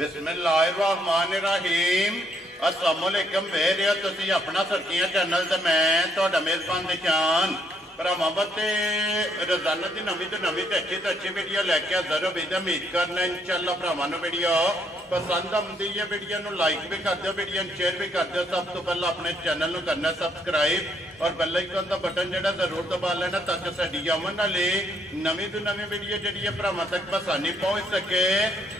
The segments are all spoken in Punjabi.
बिस्मिल्लाहिर्रहमानिर्रहीम अस्सलाम वालेकुम वेख रहे हो तुसी अपना सरकियां चैनल ते मैं तुहाडा मेज़बान निशान भरावां बते रोजाना की नवी तो अच्छी वीडियो लैके हाज़र हो बेद उम्मीद करना इंशाअल्लाह भरावां नूं वीडियो पसंद आती है। वीडियो नूं लाइक भी कर दो, वीडियो शेयर भी कर दो। सब तो पहले अपने चैनल नूं करना सब्सक्राइब और बेल आइकन का बटन जो जरूर दबा लेना ताकि साडी आवन वाली नवी तो नवी वीडियो जी भरावां तक आसानी पहुँच सके।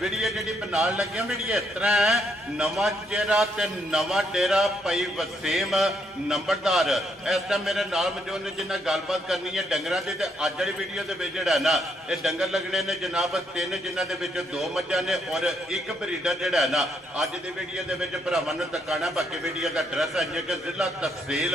वीडियो जी बनाने लगे वीडियो इस तरह है, नवा चेहरा ते नवा डेरा भाई वसीम नंबरदार इस टाइम मेरे नाल मौजूद ने जिन्हें गलबात करनी है डंगरां दी। ते अज वाली वीडियो दे विच जिहड़ा ना ये डंगर लगने ने जनाब तीन, जिन्हां दे विच दो मझां ने और एक ब्रीडर जिहड़ा ना अज दी वीडियो दे विच भरावां नूं दिखाना। बाकी वीडियो का एड्रैस है जी कि जिला तहसील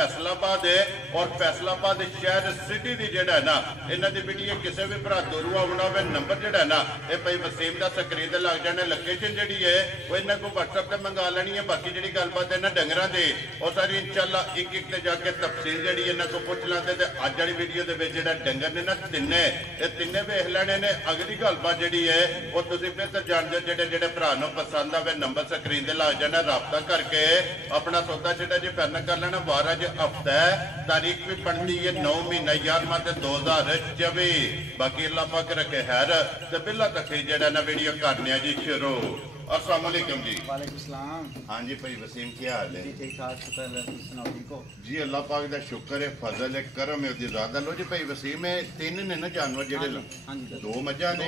फैसलाबाद है और फैसलाबाद शहर सिटी दी जिहड़ा ना इन्हां दी वीडियो किसी भी भरा दूरों आउणा होवे नंबर जिहड़ा ना ये भाई वसीम दा स्क्रीन ते लग जाना। लोकेशन जिहड़ी है वो इन्हां को WhatsApp ते मंगा लैनी है। बाकी जिहड़ी गलबात है इन्हां डंगरां दी वो सारी इंशाअल्लाह एक एक ते जाके तफसील जिहड़ी इन्हां को पुछ लांदे। ते अज वाली वीडियो दे विच जिहड़ा डंगर ने ना तिन्ने ये तिन्ने वेख लैणे ने। अगली गलबात जिहड़ी है वो तुसीं बेहतर जाणदे हो। जिहड़े जिहड़े भरा नूं पसंद आवे नंबर स्क्रीन ते लग जाना, राबता करके अपना सौदा जिहड़ा जी फाइनल कर लेना। 12 ज हफ्ता है, तारीख भी बनती है 9 महीना 11वां 2024। बाकी अल्लाह पाक रखे खैर ते बिल्ला तक जिहड़ा ना वीडियो करने जी शुरू। अस्सलाम वालेकुम जी। वालेकुम सलाम। हाँ जी भाई वसीम क्या हाल है? ठीक ठाक, शुक्र है, तुम सुनाओ ठीक हो? जी अल्लाह पाक दा शुक्र है, फजल है, करम है, ज़्यादा लो जी भाई वसीम है। तीन ने ना जानवर जेडे दो मझां ने।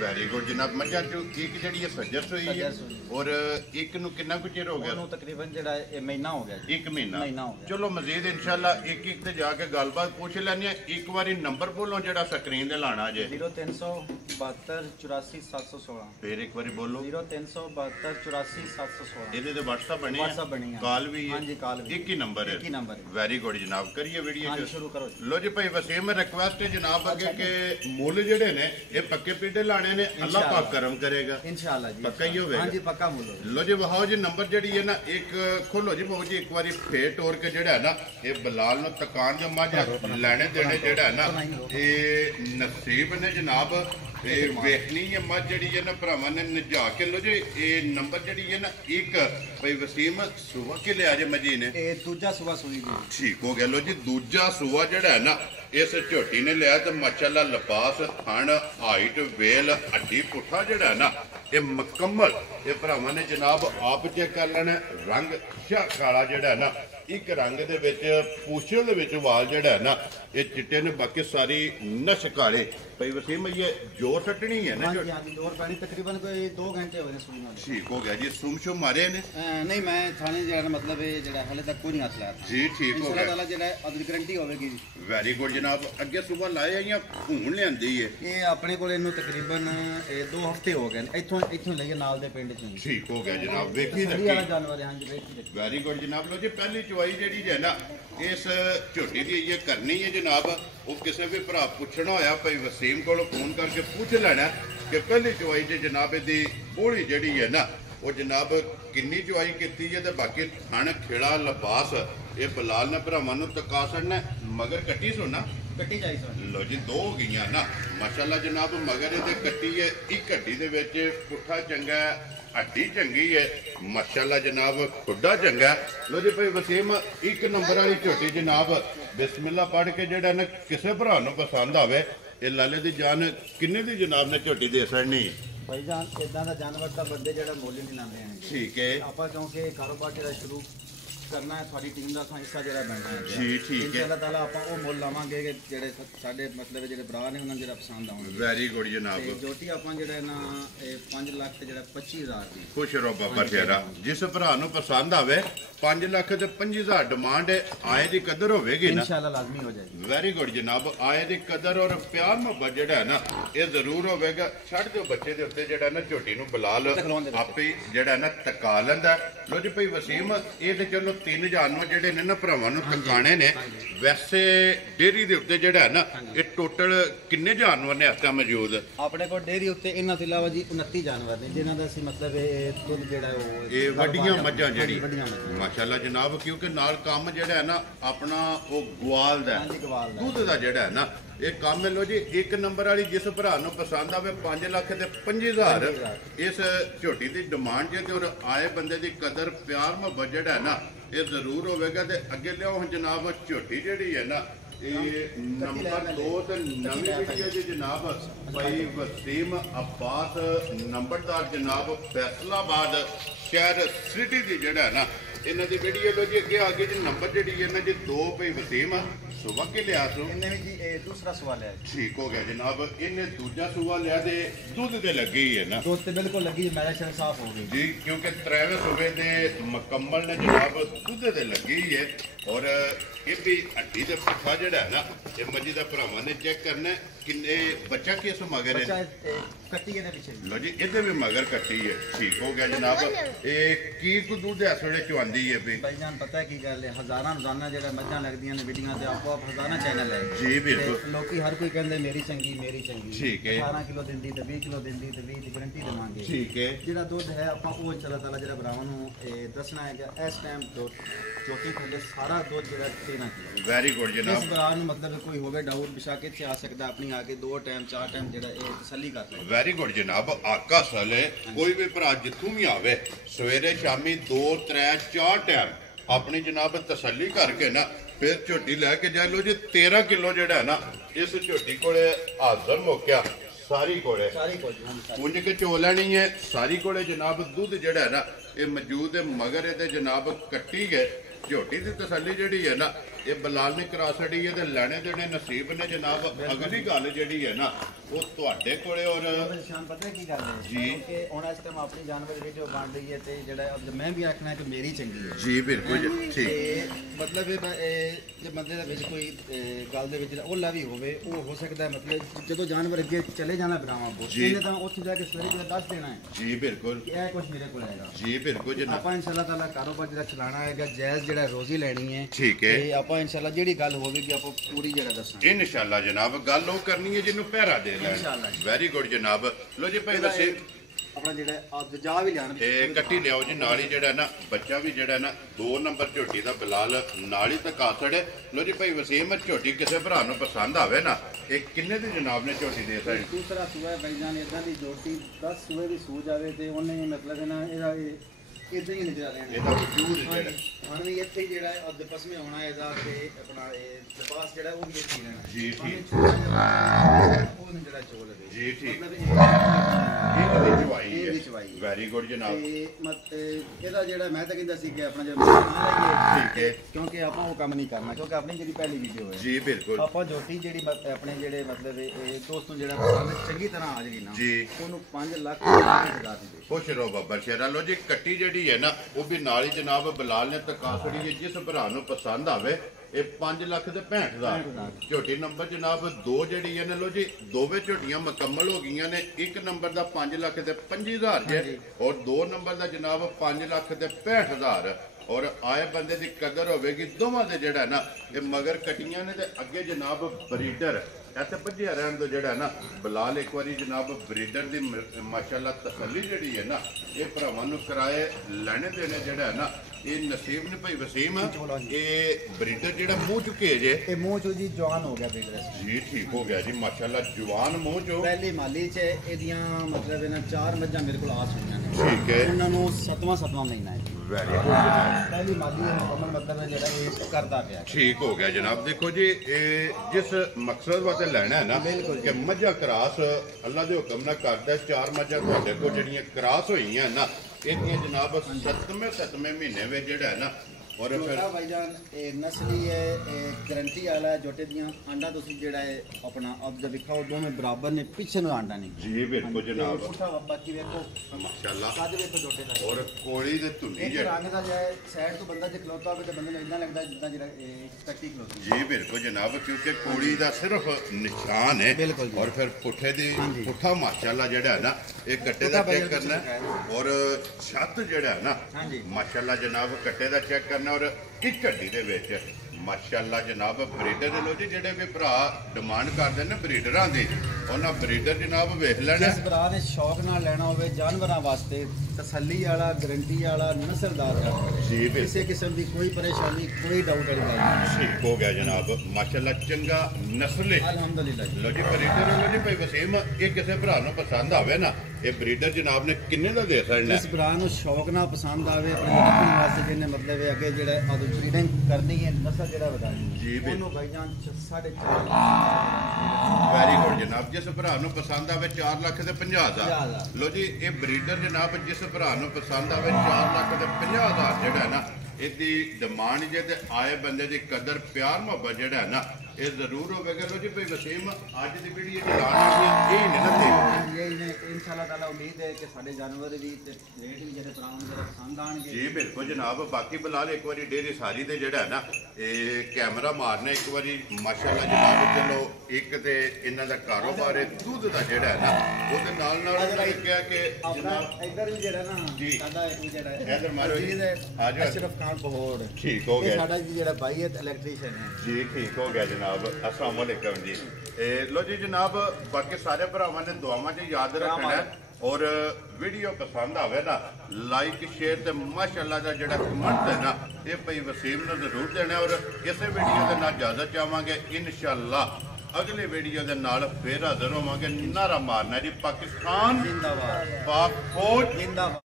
वेरी गुड जनाब। मझां चो एक जिहड़ी है सज्जर सोई है और एक नूं कितना कुछ चिर हो गया? तकरीबन जिहड़ा महीना हो गया। एक महीना हो गया। चलो मजीद इंशाअल्लाह एक एक ते जाके गलबात पूछ लैनी है। एक बारी नंबर बोलो जिहड़ा स्क्रीन ते लाना जे। 0372 84 716। फिर एक बारी बोलो। 0372 84 716। ਇਹਦੇ ਤੇ WhatsApp ਬਣੀ ਹੈ, ਕਾਲ ਵੀ ਹੈ। ਹਾਂਜੀ ਕਾਲ ਵੀ ਇੱਕ ਹੀ ਨੰਬਰ ਹੈ। है। ਵੈਰੀ ਗੁੱਡ ਜਨਾਬ। ਕਰੀਏ ਵੀਡੀਓ शुरू करो। लो जी भाई वसीम रिक्वेस्ट है जनाब अगे के मुल जेडे ने ये पक्के पीटे लाने ने, अल्लाह पाक करम करेगा इंशाअल्लाह जी। पक्का ही होगा। हां जी पक्का मुल। लो जी वहाओ जी नंबर जेडी है ना एक खोलो जी बहु जी एक बारी फेट तोड़ के जेड़ा है ना ये बिलाल नु तकान जो मझ लेने देने जेड़ा है ना ये नसीब ने जनाब। वेखनी है मझ जी है ना भरावां ने नजा के। लो जी ये नंबर जी है ना एक भाई वसीम सुबह के लिया जे मजी ने दूजा सुबह सुई ठीक हो गया। लो जी दूजा सुबह जड़ा है ना इस झोटी ने लिया तो माशाअल्लाह लिबास थन हाइट वेल हड्डी पुठा जड़ा है ना ये मुकम्मल ये भरावां ने जनाब आप चेक कर लेना। रंग शाह काला जड़ा है ना एक रंग दे विच पूछल दे विच वाल जड़ा है ना ये चिट्टे ने। बाकी सारी नश काले भाई वसीम ये जोर सटनी है ना? जोर पानी तकरीबन कोई 2 घंटे हो गए सुई में। ठीक हो गया जी। सुम शुम मारे ने? नहीं मैं थाने जेड़ा मतलब जेड़ा हाले तक कोई नहीं हाथ लाया जी। ठीक हो गया। इंशाल्लाह जेड़ा अगली गारंटी होवेगी। वेरी गुड जनाब। अगे सुबह लाए या भून लियांदी है? ये अपने को इन्हों तकरीबन 2 हफ्ते हो गए इथों लईए नाल दे पिंड च। ठीक हो गया जनाब। वेखी वाला जानवर है। हां जी वेरी गुड जनाब। लो जी पहली चवाई जेडी है ना इस झोटी दी ये करनी है जनाब। वो किसी भी भरा पूछना होया भाई वसीम को फोन करके पूछ लेना कि पहली चवाई च जनाब दी बोली जेडी है ना वो जनाब किन्नी चवाई की है। तो बाकी थन खेड़ा लिबास ये बिलाल ने भरावां नूं तका छड़ना। मगर कट्टी सुना कट्टी चाहिए। लो जी 2 हो गई ना माशाअल्लाह जनाब। मगर ये कट्टी है एक हड्डी दे विच पुट्ठा चंगा हड्डी चंगी है माशाअल्लाह जनाब। खुड्डा चंगा। लो जी भाई वसीम एक नंबर वाली झोटी जनाब बिस्मिल्लाह पढ़ के जेड़ा ना किसी भरा नूं पसंद आवे ये लाले दी जान किन्ने दी जनाब ने झोटी दे छड़नी? भाई जान इदां दा जानवर दा बंदे जेड़ा मोल नहीं लांदे हैं। ठीक है। आपा क्योंकि कारोबार जेड़ा शुरू करना है थोड़ी टीम का हिस्सा जेड़ा बनना है जी। ठीक है। इंशाअल्लाह ताला आपा वो मोल लावांगे कि जेड़े साडे मतलब जेड़े भरा ने उन्हां जेड़ा पसंद आउणगे। वेरी गुड जनाब। जोटी आपा जेड़ा ना 5 लाख ते जेड़ा 25,000 दी खुश रहो बाबा शेरा। जिस भरा नूं पसंद आवे 5 लाख ते 25,000 डिमांड है। आए दी कदर होवेगी ना? इंशाअल्लाह लाजमी हो जाएगी। वेरी गुड जनाब। आए दी कदर और प्यार मोहब्बत जेड़ा है ना ये जरूर होवेगा। छड़ दो बच्चे दे उत्ते जेड़ा ना झोटी नूं बिलाल आपे जेड़ा ना तका लैंदा। लो जी भाई वसीम ये ते चलो 3 जानवर जेडे ने ना भरावां नूं तकाने ने। वैसे डेयरी दे उत्ते जेड़ा है ना ये टोटल किन्ने जानवर ने इस टाइम मौजूद? अपने को डेयरी उत्ते इन्हां तो इलावा जी 29 जानवर ने जिन्हां दा असीं मतलब दुध जेड़ा ये वड्डियां मझां जेड़ी माशाअल्लाह जनाब। क्योंकि नाल काम जेड़ा है ना अपना वो ग्वाल दा दुध दा जेड़ा है ना ਇਹ ਕੰਮ ਲੋ ਜੀ 1 ਨੰਬਰ ਵਾਲੀ ਜਿਸ ਭਰਾ ਨੂੰ ਪਸੰਦ ਆਵੇ 5 ਲੱਖ ਤੇ 25,000 ਇਸ ਝੋਟੀ ਦੀ ਡਿਮਾਂਡ ਜੇ ਤੇ ਔਰ ਆਏ ਬੰਦੇ ਦੀ ਕਦਰ ਪਿਆਰ ਮੁਹੱਬਤ ਜਿਹੜਾ ਹੈ ਨਾ ਇਹ ਜ਼ਰੂਰ ਹੋਵੇਗਾ। ਤੇ ਅੱਗੇ ਲਿਆਓ ਹੁਣ ਜਨਾਬ ਝੋਟੀ ਜਿਹੜੀ ਹੈ ਨਾ ਇਹ ਨੰਬਰ 2 ਤੇ ਨਵੀਂ ਵੀਡੀਓ ਜੀ ਜਨਾਬ ਭਾਈ ਵਸੀਮ ਅब्बास ਨੰਬਰਦਾਰ ਜਨਾਬ ਫੈਸਲਾਬਾਦ ਸ਼ਹਿਰ ਸਿਟੀ ਦੀ ਜਿਹੜਾ ਹੈ ਨਾ ਇਹਨਾਂ ਦੀ ਵੀਡੀਓ ਲੋ ਜੀ ਅੱਗੇ ਜੀ ਨੰਬਰ ਜਿਹੜੀ ਇਹਨਾਂ ਦੀ 2 ਭਾਈ ਵਸੀਮ ਸੁਬਾ ਕੇ ਲਿਆ ਸੋ ਇਹਨੇ ਵੀ ਜੀ ਇਹ ਦੂਸਰਾ ਸਵਾਲ ਹੈ। ਠੀਕ ਹੋ ਗਿਆ ਜਨਾਬ ਇਹਨੇ ਦੂਜਾ ਸੂਆ ਲਿਆ ਤੇ ਦੁੱਧ ਤੇ ਲੱਗੀ ਹੀ ਹੈ ਨਾ ਦੁੱਧ ਤੇ ਬਿਲਕੁਲ ਲੱਗੀ ਮੇਰਾ ਸ਼ਰ ਸਾਫ ਹੋ ਗਈ ਜੀ ਕਿਉਂਕਿ 93 ਸੂਬੇ ਦੇ ਮੁਕੰਮਲ ਨੇ ਜਨਾਬ ਦੁੱਧ ਤੇ ਲੱਗੀ ਹੀ ਹੈ। ਔਰ ਇਹ ਵੀ ਹੱਡੀ ਦੇ ਪੁੱਠਾ ਜਿਹੜਾ ਹੈ ਨਾ ਇਹ ਮੱਝੀ ਦਾ ਭਰਾਵਾਂ ਨੇ ਚੈੱਕ ਕਰਨਾ ਕਿੰਨੇ ਬੱਚਾ ਕਿਸ ਮਗਰ ਹੈ ਕੱਟੀ ਇਹਦੇ ਪਿੱਛੇ ਲੋ ਜੀ ਇਹਦੇ ਵੀ ਮਗਰ ਕੱਟੀ ਹੈ। ਠੀਕ ਹੋ ਗਿਆ ਜਨਾਬ ਇਹ ਕੀ ਕੁ ਦੁੱਧ ਇਸ ਵੇਲੇ ਚੁਆਂਦੀ ਹੈ ਵੀ ਭਾਈ ਜਾਨ ਪਤਾ ਕੀ ਗੱਲ ਹੈ ਹਜ਼ਾਰਾਂ ਰੋਜ਼ਾਨਾ ਜਿਹੜਾ ਮੱਝਾਂ ਲੱਗਦੀਆਂ ਨੇ ਵੀਡੀਆਂ ਤੇ ਆਪੋ ਆਪ ਹਜ਼ਾਰਾਂ ਚੈਨਲ ਹੈ ਜੀ ਬਿਲਕੁਲ ਤੇ ਲੋਕੀ ਹਰ ਕੋਈ ਕਹਿੰਦੇ ਮੇਰੀ ਚੰਗੀ ਠੀਕ ਹੈ 18 ਕਿਲੋ ਦਿੰਦੀ ਤੇ 20 ਕਿਲੋ ਦਿੰਦੀ ਤੇ 20 ਦੀ ਗਾਰੰਟੀ ਦੇਵਾਂਗੇ। ਠੀਕ ਹੈ ਜਿਹੜਾ ਦੁੱਧ ਹੈ ਆਪਾਂ ਉਹ ਅੱਲਾਹ ਤਾਲਾ ਜਿਹੜਾ ਭਰਾਵਾਂ ਨੂੰ ਦੱਸਣਾ ਹੈ ਕਿ ਇਸ ਟਾਈਮ ਚੋਟੀ ਥੱਲੇ ਸਾਰਾ ਦੁੱਧ ਜਿਹੜਾ 13 ਕਿਲੋ ਵੈਰੀ ਗੁੱਡ ਇਸ ਜਨਾਬ ਭਰਾ ਨੂੰ ਮਤਲਬ ਕੋਈ ਹੋਵੇ ਡਾਊਟ ਬਿਸ਼ੱਕ ਇੱਥੇ ਆ ਸਕਦਾ ਆਪਣੀ ਆ ਕੇ 2 ਟਾਈਮ 4 ਟਾਈਮ ਜਿਹੜਾ ਇਹ ਤਸੱਲੀ ਕਰ ਲੈ। ਵੈਰੀ ਗੁੱਡ ਜਨਾਬ ਆਕਾ ਸਲੇ ਕੋਈ ਵੀ ਭਰਾ ਜਿੱਥੋਂ ਵੀ ਆਵੇ ਸਵੇਰੇ ਸ਼ਾਮੀ 2 3 4 ਟਾਈਮ ਆਪਣੀ ਜਨਾਬ ਤਸੱਲੀ ਕਰਕੇ ਨਾ ਫਿਰ ਝੋਟੀ ਲੈ ਕੇ ਜਾ ਲੋ ਜੀ 13 ਕਿਲੋ ਜਿਹੜਾ ਹੈ ਨਾ ਇਸ ਝੋਟੀ ਕੋਲੇ ਹਾਜ਼ਰ ਮੌਕਿਆ ਸਾਰੀ ਕੋਲੇ ਪੁੰਜ ਕੇ ਚੋ ਲੈਣੀ ਹੈ ਸਾਰੀ ਕੋਲੇ ਜਨਾਬ ਦੁੱਧ ਜਿਹੜਾ ਹੈ ਨਾ ਇਹ ਮੌਜੂਦ ਹੈ ਮਗਰ ਇਹਦੇ ਜਨਾਬ ਕੱਟੀ ਗਏ ਝੋਟੀ ਦੀ ਤਸੱਲੀ ਜਿਹੜੀ ਹੈ ਨਾ ਇਹ ਬਲਾਲ ਨੇ ਕਰਾ ਛੜੀ ਹੈ ਤੇ ਲੈਣੇ ਦੇਣੇ ਨਸੀਬ ਨੇ ਜਨਾਬ। ਅਗਲੀ ਗੱਲ ਜਿਹੜੀ ਹੈ ਨਾ ਉਹ ਤੁਹਾਡੇ ਕੋਲੇ ਔਰ ਸ਼ਾਨ ਪਤਾ ਕੀ ਗੱਲ ਹੈ ਜੀ ਕਿ ਹੁਣ ਇਸ ਟਾਈਮ ਆਪਣੀ ਜਾਨਵਰ ਵੀਡੀਓ ਬਣ ਰਹੀ ਹੈ ਤੇ ਜਿਹੜਾ ਮੈਂ ਵੀ ਆਖਣਾ ਕਿ ਮੇਰੀ ਚੰਗੀ ਹੈ ਜੀ ਬਿਲਕੁਲ ਠੀਕ ਤੇ ਮਤਲਬ ਇਹ ਜੇ ਬੰਦੇ ਦੇ ਵਿੱਚ ਕੋਈ ਗੱਲ ਦੇ ਵਿੱਚ ਉਹਲਾ ਵੀ ਹੋਵੇ ਉਹ ਹੋ ਸਕਦਾ ਮਤਲਬ ਜਦੋਂ ਜਾਨਵਰ ਅੱਗੇ ਚਲੇ ਜਾਣਾ ਬਰਾਵਾਂ ਬੋਲ ਇਹਨੇ ਤਾਂ ਉੱਥੇ ਜਾ ਕੇ ਸਵੇਰੇ ਜਿਹੜਾ ਦੱਸ ਦੇਣਾ ਹੈ ਜੀ ਬਿਲਕੁਲ ਕਿ ਇਹ ਕੁਝ ਮੇਰੇ ਕੋਲ ਆਏਗਾ ਜੀ ਬਿਲਕੁਲ ਜਨਾਬ ਆਪਾਂ ਇਨਸ਼ਾਅੱਲਾ ਤਾਲਾ ਕਾਰੋਬਾਰ ਜਿਹੜਾ ਚਲਾਣਾ ਹੈਗਾ ਜਾਇਜ਼ ਜਿਹੜਾ ਰੋਜ਼ੀ ਲੈਣੀ ਹੈ ਠੀਕ ਹੈ ਤੇ ਆਪਾਂ ਇਨਸ਼ਾਅੱਲਾ ਜਿਹੜੀ ਗੱਲ ਹੋਵੇਗੀ ਆਪਾਂ ਪੂਰੀ ਜਿਹੜਾ ਦੱਸਾਂਗੇ ਇਨਸ਼ਾਅੱਲਾ ਜਨਾਬ ਗੱਲ ਉਹ ਕਰਨੀ ਹੈ ਜਿਹਨੂੰ ਪਹਿਰਾ ਦੇ ਲੈਣਾ ਵੈਰੀ ਗੁੱਡ ਜਨਾਬ। ਲੋ ਜੀ ਭਾਈ ਵਸੇ ਆਪਣਾ ਜਿਹੜਾ ਜਾ ਵੀ ਲਿਆਣ ਇਹ ਕੱਟੀ ਲਿਆਓ ਜੀ ਨਾਲ ਹੀ ਜਿਹੜਾ ਨਾ ਬੱਚਾ ਵੀ ਜਿਹੜਾ ਨਾ 2 ਨੰਬਰ ਝੋਟੀ ਦਾ ਬਲਾਲ ਨਾਲ ਹੀ ਤੱਕ ਛੜੇ। ਲੋ ਜੀ ਭਾਈ ਵਸੀਮ ਝੋਟੀ ਕਿਸੇ ਭਰਾ ਨੂੰ ਪਸੰਦ ਆਵੇ ਨਾ ਇਹ ਕਿੰਨੇ ਦੀ ਜਨਾਬ ਨੇ ਝੋਟੀ ਦੇ ਸਕਦੀ ਦੂਸਰਾ ਸੂਆ ਭਾਈ ਜਾਨ ਇਦਾਂ ਦੀ ਝੋਟੀ 10 ਸੂਏ ਵੀ ਸੂ ਜਾਵੇ ਤੇ ਉਹਨੇ ਮਤਲਬ ਨਾ ਇਹਦਾ ਇਦਾਂ ਹੀ ਨਿਕਲ ਰਹਿਣਾ ਇਹਦਾ ਵਜੂਦ ਜਿਹੜਾ ਹੁਣ ਵੀ ਇੱਥੇ ਜਿਹੜਾ ਹੈ ਅੱਧ ਪਸਮੇ ਹੋਣਾ ਇਹਦਾ ਤੇ ਆਪਣਾ ਇਹ ਲਿਬਾਸ ਜਿਹੜਾ ਉਹ ਵੀ ਇੱਥੇ ਰਹਿਣਾ ਜੀ ਠੀਕ ਉਹ ਜਿਹੜਾ ਚੋਲ ਹੈ ਜੀ ਠੀਕ ਮਤਲਬ ਇਹ ਦੀ ਚਵਾਈ ਵੈਰੀ ਗੁੱਡ ਜਨਾਬ। ਤੇ ਮਤ ਇਹਦਾ ਜਿਹੜਾ ਮੈਂ ਤਾਂ ਕਹਿੰਦਾ ਸੀ ਕਿ ਆਪਣਾ ਜਿਹੜਾ ਠੀਕ ਹੈ ਕਿਉਂਕਿ ਆਪਾਂ ਉਹ ਕੰਮ ਨਹੀਂ ਕਰਨਾ ਕਿਉਂਕਿ ਆਪਣੀ ਜਿਹੜੀ ਪਹਿਲੀ ਵੀਡੀਓ ਹੈ ਜੀ ਬਿਲਕੁਲ ਆਪਾਂ ਝੋਟੀ ਜਿਹੜੀ ਆਪਣੇ ਜਿਹੜੇ ਮਤਲਬ ਇਹ ਦੋਸਤ ਨੂੰ ਜਿਹੜਾ ਪਸੰਦ ਚੰਗੀ ਤਰ੍ਹਾਂ ਆ ਜਾਏਗੀ ਨਾ ਜੀ ਉਹਨੂੰ 5 ਲੱਖ ਹਜ਼ਾਰ ਦੀ ਖੁਸ਼ ਰਹੋ ਬਾਬਾ ਸ਼ੇਰਾ। ਲੋ ਜੀ ਕੱਟੀ ਜਿਹੜੀ ਹੈ ਨਾ ਉਹ ਵੀ ਨਾਲ ਹੀ ਜਨਾਬ ਬਲਾਲ ਨੇ ਤਕਾਸੜੀ ਹੈ ਜਿਸ ਭਰਾ ਨੂੰ ਪਸੰਦ ਆਵੇ ਇਹ 5 ਲੱਖ ਤੇ 65,000 ਝੋਟੀ ਨੰਬਰ ਜਨਾਬ 2 ਜਿਹੜੀ ਹੈ ਨਾ ਲੋ ਜੀ ਦੋਵੇਂ ਝੋਟੀਆਂ ਮੁਕੰਮਲ ਹੋ ਗਈਆਂ ਨੇ। 1 ਨੰਬਰ ਦਾ 5 ਲੱਖ ਤੇ 25,000 ਜੇ ਔਰ 2 ਨੰਬਰ ਦਾ ਜਨਾਬ 5 ਲੱਖ ਤੇ 65,000 ਔਰ ਆਏ ਬੰਦੇ ਦੀ ਕਦਰ ਹੋਵੇਗੀ ਦੋਵਾਂ ਦੇ ਜਿਹੜਾ ਨਾ ਇਹ ਮਗਰ ਕਟੀਆਂ ਨੇ ਤੇ ਅੱਗੇ ਜਨਾਬ ਬਰੀਡਰ ਇੱਥੇ ਭੱਜਿਆ ਰਹਿਣ ਤੋਂ ਜਿਹੜਾ ਨਾ ਬਲਾਲ ਇੱਕ ਵਾਰੀ ਜਨਾਬ ਬਰੀਡਰ ਦੀ ਮਾਸ਼ਾਅੱਲਾ ਤਸੱਲੀ ਜਿਹੜੀ ਹੈ ਨਾ ਇਹ ਭਰਾਵਾਂ ਨੂੰ ਕਿਰਾਏ ਲੈਣੇ ਦੇਣੇ ਜਿਹੜਾ ਨਾ ਇਹ ਨਸੀਬ ਨੇ ਭਾਈ ਵਸੀਮ ਇਹ ਬਰੀਡਰ ਜਿਹੜਾ ਮੂੰਹ ਚੁੱਕੇ ਜੇ ਇਹ ਮੂੰਹ ਚੋਂ ਜੀ ਜਵਾਨ ਹੋ ਗਿਆ ਬਰੀਡਰ ਜੀ ਠੀਕ ਹੋ ਗਿਆ ਜੀ ਮਾਸ਼ਾਅੱਲਾ ਜਵਾਨ ਮੂੰਹ ਚੋਂ ਪਹਿਲੀ ਮਾਲੀ 'ਚ ਇਹਦੀਆਂ ਮਤਲਬ ਇਹਨਾਂ 4 ਮੱਝਾਂ ਮੇਰੇ ਕੋਲ ਆਸ ਹੋਈਆਂ ਨੇ ਠੀਕ ਹੈ ਉਹਨਾਂ ਨੂੰ 7ਵਾਂ ਮਹੀਨਾ ਹੈ ਵੈਰੀ ਗੁੱਡ ਪਹਿਲੀ ਮਾਲੀ ਹੈ ਮੁਕੰਮਲ ਮਤਲਬ ਜਿਹੜਾ ਇਹ ਕਰਦਾ ਪਿਆ ਠੀਕ ਹੋ ਗਿਆ ਜਨਾਬ। ਦੇਖੋ ਜੀ ਇਹ ਜਿਸ ਮਕਸਦ ਵਾਸਤੇ ਲੈਣਾ ਹੈ ਨਾ ਕਿ ਮੱਝਾਂ ਕਰਾਸ ਅੱਲਾ ਦੇ ਹੁਕਮ ਨਾਲ ਕਰਦਾ 4 ਮੱਝਾਂ ਤੁਹਾਡੇ ਕੋਲ ਜਿਹੜੀਆਂ ਕਰਾਸ ਹੋਈਆਂ ਨਾ ਇਹਦੀਆਂ ਜਨਾਬ 7ਵੇਂ ਮਹੀਨੇ ਵਿੱਚ ਜਿਹੜਾ ਹੈ ਨਾ ਔਰ ਫਿਰ ਭਾਈਜਾਨ ਇਹ ਨਸਲੀ ਹੈ ਇਹ ਗਾਰੰਟੀ ਵਾਲਾ ਜੋਟੇ ਦੀਆਂ ਆਂਡਾ ਤੁਸੀਂ ਜਿਹੜਾ ਹੈ ਆਪਣਾ ਅਬ ਜਦ ਵਿਖਾਓ ਦੋਵੇਂ ਬਰਾਬਰ ਨੇ ਪਿੱਛੇ ਨੂੰ ਆਂਡਾ ਨਹੀਂ ਜੀ ਬਿਲਕੁਲ ਜਨਾਬ ਪੁੱਠਾ ਬਾਕੀ ਵੇਖੋ ਮਾਸ਼ਾਅੱਲਾ ਕੱਦ ਵੇਖੋ ਜੋਟੇ ਦਾ ਔਰ ਕੋਲੀ ਦੇ ਧੁੰਨੀ ਇਹ ਜਿਹੜਾ ਰੰਗ ਦਾ ਜਾਏ ਸਾਈਡ ਤੋਂ ਬੰਦਾ ਜੇ ਖਲੋਤਾ ਹੋਵੇ ਤਾਂ ਬੰਦੇ ਨੂੰ ਇਦਾਂ ਲੱਗਦਾ ਜਿੱਦਾਂ ਜਿਹੜਾ ਇਹ ਕੱਟੀ ਖਲੋਤੀ ਜੀ ਬਿਲਕੁਲ ਜਨਾਬ ਕਿਉਂਕਿ ਕੋਲੀ ਦਾ ਸਿਰਫ ਨਿਸ਼ਾਨ ਹੈ ਔਰ ਫਿਰ ਪੁੱਠੇ ਦੀ ਪੁੱਠਾ ਮਾਸ਼ਾਅੱਲਾ ਜਿਹੜਾ ਹੈ ਨਾ ਇਹ ਕੱਟੇ ਦਾ ਚੈੱਕ ਕਰਨਾ ਔਰ ਛੱਤ ਜਿਹੜਾ ਹੈ ਨਾ ਮਾਸ਼ਾਅੱਲਾ ਜਨਾਬ ਕੱਟੇ ਦਾ ਚੈੱਕ ਕਰਨਾ ਔਰ ਇੱਕ ਝੱਡੀ ਦੇ ਵਿੱਚ ਮਾਸ਼ਾਅੱਲਾ ਜਨਾਬ ਬਰੀਡਰ ਲੋ ਜੀ ਜਿਹੜੇ ਵੀ ਭਰਾ ਡਿਮਾਂਡ ਕਰਦੇ ਨੇ ਬਰੀਡਰਾਂ ਦੀ ਉਹਨਾਂ ਬਰੀਡਰ ਜਨਾਬ ਵੇਖ ਲੈਣਾ ਜਿਸ ਭਰਾ ਨੇ ਸ਼ੌਕ ਨਾਲ ਲੈਣਾ ਹੋਵੇ ਜਾਨਵਰਾਂ ਵਾਸਤੇ ਤਸੱਲੀ ਵਾਲਾ ਗਰੰਟੀ ਵਾਲਾ ਨਸਲਦਾਰ ਜੀ ਕਿਸੇ ਕਿਸਮ ਦੀ ਕੋਈ ਪਰੇਸ਼ਾਨੀ ਕੋਈ ਡਾਊਟ ਵਾਲੀ ਗੱਲ ਨਹੀਂ ਠੀਕ ਹੋ ਗਿਆ ਜਨਾਬ ਮਾਸ਼ਾਅੱਲਾ ਚੰਗਾ ਨਸਲ ਹੈ ਅਲਹਮਦੁਲਿਲਾ ਲੋ ਜੀ ਬਰੀਡਰ ਲੋ ਜੀ ਭਾਈ ਵਸੀਮ ਇਹ ਕਿਸੇ ਭਰਾ ਨੂੰ ਪਸੰਦ ਆਵੇ ਨਾ ਇਹ ਬਰੀਡਰ ਜਨਾਬ ਨੇ ਕਿੰਨੇ ਦਾ ਦੇ ਸਕਣਾ ਜਿਸ ਭਰਾ ਨੂੰ ਸ਼ੌਕ ਨਾਲ ਪਸੰਦ ਆਵੇ ਆਪਣੇ ਰੱਖਣ ਵਾਸਤੇ ਜਿਹਨੇ ਮਤਲਬ ਹੈ ਅੱਗੇ ਜਿਹੜਾ ਆਦੂ ਬਰੀਡਿੰਗ ਕਰਨੀ ਹੈ ਨਸਲ ਜਿਹੜਾ ਵਧਾਣੀ ਜੀ ਉਹਨੂੰ ਭਾਈਜਾਨ 4.5 ਵੈਰੀ ਗੁੱਡ ਜਨਾਬ ਜਿਸ ਭਰਾ ਨੂੰ ਪਸੰਦ ਆਵੇ 4 ਲੱਖ ਤੇ 50,000 ਲੋ ਜੀ ਇਹ ਬਰੀਡਰ ਜਨਾਬ ਜਿਸ ਭਰਾ ਨੂੰ ਪਸੰਦ ਆਵੇ 4 ਲੱਖ ਤੇ 50,000 ਜਿਹੜਾ ਹੈ ਨਾ ਇਹਦੀ ਡਿਮਾਂਡ ਜੇ ਤੇ ਆਏ ਬੰਦੇ ਦੀ ਕਦਰ ਪਿਆਰ ਮੁਹੱਬਤ ਜਿਹੜਾ ਹੈ ਨਾ ਇਹ ਜ਼ਰੂਰ ਹੋਵੇਗਾ ਲੋ ਜੀ ਭਾਈ ਵਸੀਮ ਅੱਜ ਦੀ ਵੀਡੀਓ ਦੀ ਲਾਣ ਇਹ ਨਹੀਂ ਨਾ ਇਹ ਨੇ ਇਨਸ਼ਾਅੱਲਾ ਤਾਲਾ ਉਮੀਦ ਹੈ ਕਿ ਸਾਡੇ ਜਾਨਵਰ ਵੀ ਤੇ ਰੇਟ ਵੀ ਜਿਹੜੇ ਭਰਾਵਾਂ ਨੂੰ ਜਿਹੜੇ ਪਸੰਦ ਆਣਗੇ ਜੀ ਬਿਲਕੁਲ ਜਨਾਬ ਬਾਕੀ ਬਲਾਲ ਇੱਕ ਵਾਰੀ ਡੇਰੀ ਸਾਰੀ ਦੇ ਜਿਹੜਾ ਹੈ ਨਾ ਇਹ ਕੈਮਰਾ ਮਾਰਨਾ ਇੱਕ ਵਾਰੀ ਮਾਸ਼ਾਅੱਲਾ ਜਨਾਬ ਚਲੋ ਇੱਕ ਤੇ ਇਹਨਾਂ ਦਾ ਕਾਰੋਬਾਰ ਹੈ ਦੁੱਧ ਦਾ ਜਿਹੜਾ ਹੈ ਨਾ ਉਹਦੇ ਨਾਲ ਉਹਨਾਂ ਨੇ ਕਿਹਾ ਕਿ ਜਨਾਬ ਇੱਧਰ ਵੀ ਜਿਹੜਾ ਨਾ ਸਾਡਾ ਇੱਕ ਜਿਹੜਾ ਹੈ ਇੱਧਰ ਮਾਰੋ ਜੀ ਆਜੋ ਅਸ਼ਰਫ ਖਾਨ ਪਹੋੜ ਠੀਕ ਹੋ ਗਿਆ ਇਹ ਸਾਡਾ ਜਿਹੜਾ ਭਾਈ ਹੈ ਇਲੈਕਟ੍ਰੀਸ਼ੀਅਨ ਹੈ ਜੀ ਠੀਕ ਹੋ ਗਿਆ ਜਨਾਬ अस्सलाम वालेकुम जी लो जी जनाब बाकी सारे भरावां ने दुआवां च याद रखना और वीडियो पसंद आवे ना लाइक शेयर ते माशाअल्लाह दा जेड़ा कमेंट है ना ये भाई वसीम ने जरूर देना और इसे वीडियो दे नाल इजाजत चाहांगे इंशाअल्लाह अगले वीडियो दे नाल फिर हाजिर होवांगे नारा मारना जी पाकिस्तान जिंदाबाद पाक फौज जिंदाबाद।